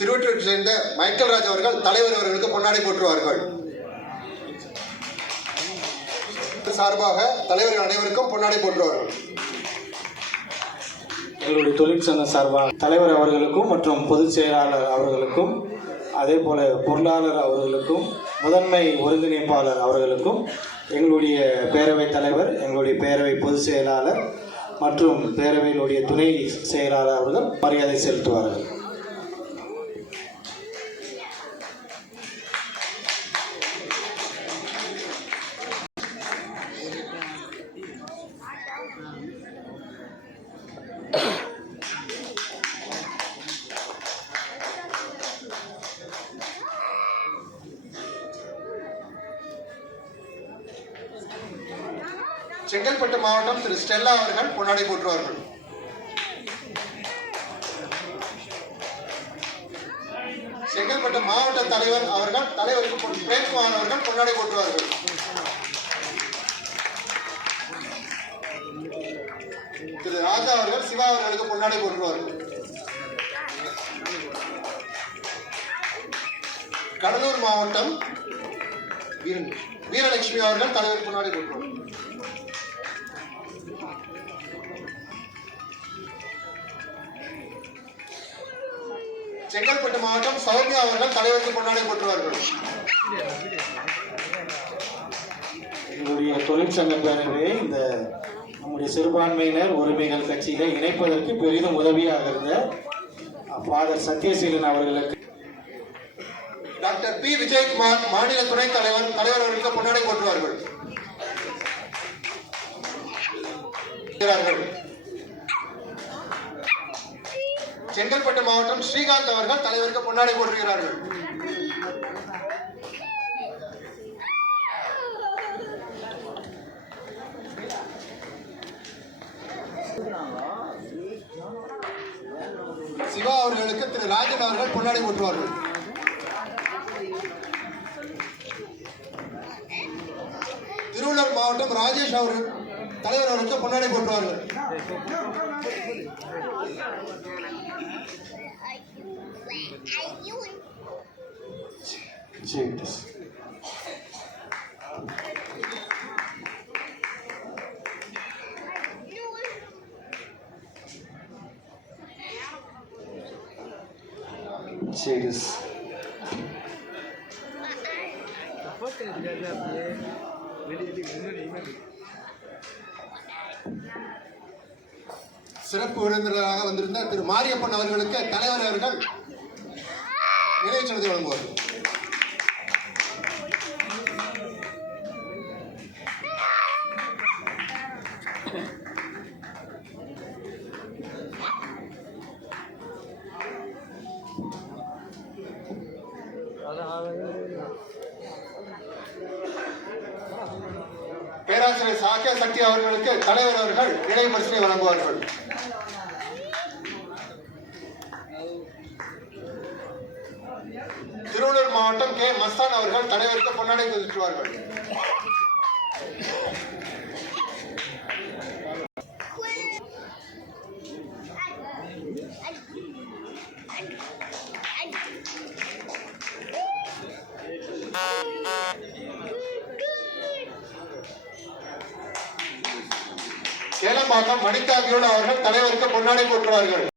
திருவொற்றியூரை சேர்ந்த மைக்கேல் ராஜ் அவர்கள் தலைவர் அவர்களுக்கு பொன்னாடை போற்றுவார்கள். சார்பாக தலைவர்கள் அனைவருக்கும் பொன்னாடை போற்றுவார்கள். எங்களுடைய தொழிற்சங்க சார்பாக தலைவர் அவர்களுக்கும் மற்றும் பொதுச் செயலாளர் அவர்களுக்கும், அதே போல பொருளாளர் அவர்களுக்கும், முதன்மை ஒருங்கிணைப்பாளர் அவர்களுக்கும், எங்களுடைய பேரவைத் தலைவர், எங்களுடைய பேரவை பொதுச் செயலாளர் மற்றும் பேரவையினுடைய துணை செயலாளர் அவர்கள் மரியாதை செலுத்துவார்கள். செங்கல்பட்டு மாவட்டம் திரு ஸ்டெல்லா அவர்கள் பொன்னாடை போற்றுவார்கள். செங்கல்பட்டு மாவட்ட தலைவர் அவர்கள் தலைவருக்கு பிரேம்குமார் அவர்கள் பொன்னாடை போற்றுவார்கள். திரு ராஜா அவர்கள் சிவா அவர்களுக்கு பொன்னாடை போற்றுவார்கள். கடலூர் மாவட்டம் வீரலட்சுமி அவர்கள் தலைவர் பொன்னாடை போற்றுவார்கள். செங்கல்பட்டு மாவட்டம் சௌமியா அவர்கள் தலைவருக்கு பொன்னாடை போற்றுவார்கள். எங்களுடைய தொழிற்சங்க பேரவையை இந்த நம்முடைய சிறுபான்மையினர் உரிமைகள் கட்சியில இணைப்பதற்கு பெரிதும் உதவியாக இருந்த ஃபாதர் சத்யசீலன் அவர்களுக்கு டாக்டர் பி விஜயகுமார் மாநில துணைத் தலைவர் அவர்களுக்கு பொன்னாடை போற்றுவார்கள். செங்கல்பட்டு மாவட்டம் ஸ்ரீகாந்த் அவர்கள் தலைவருக்கு பொன்னாடை போற்றுகிறார்கள். சிவா அவர்களுக்கு திரு ராஜன் அவர்கள் பொன்னாடை போற்றுவார்கள். திருவள்ளூர் மாவட்டம் ராஜேஷ் அவர்கள் தலைவர் அவர்களுக்கு பொன்னாடை போற்றுவார்கள். சிறப்பு விருந்தினராக வந்திருந்த திரு மாரியப்பன் அவர்களுக்கு தலைவர் அவர்கள் நினைவுச்சனத்தை வழங்குவார்கள். பேராசிரியர் சாக்கிய சக்தி அவர்களுக்கு தலைவர் அவர்கள் நினைவு பரிசினை வழங்குவார்கள். திருவள்ளூர் மாவட்டம் கே மஸ்தான் அவர்கள் தலைவருக்கு பொன்னாடை பெற்றுவார்கள். கேளம்பாக்கம் வனிதா கிருஷ்ணா அவர்கள் தலைவருக்கு பொன்னாடை போற்றுவார்கள்.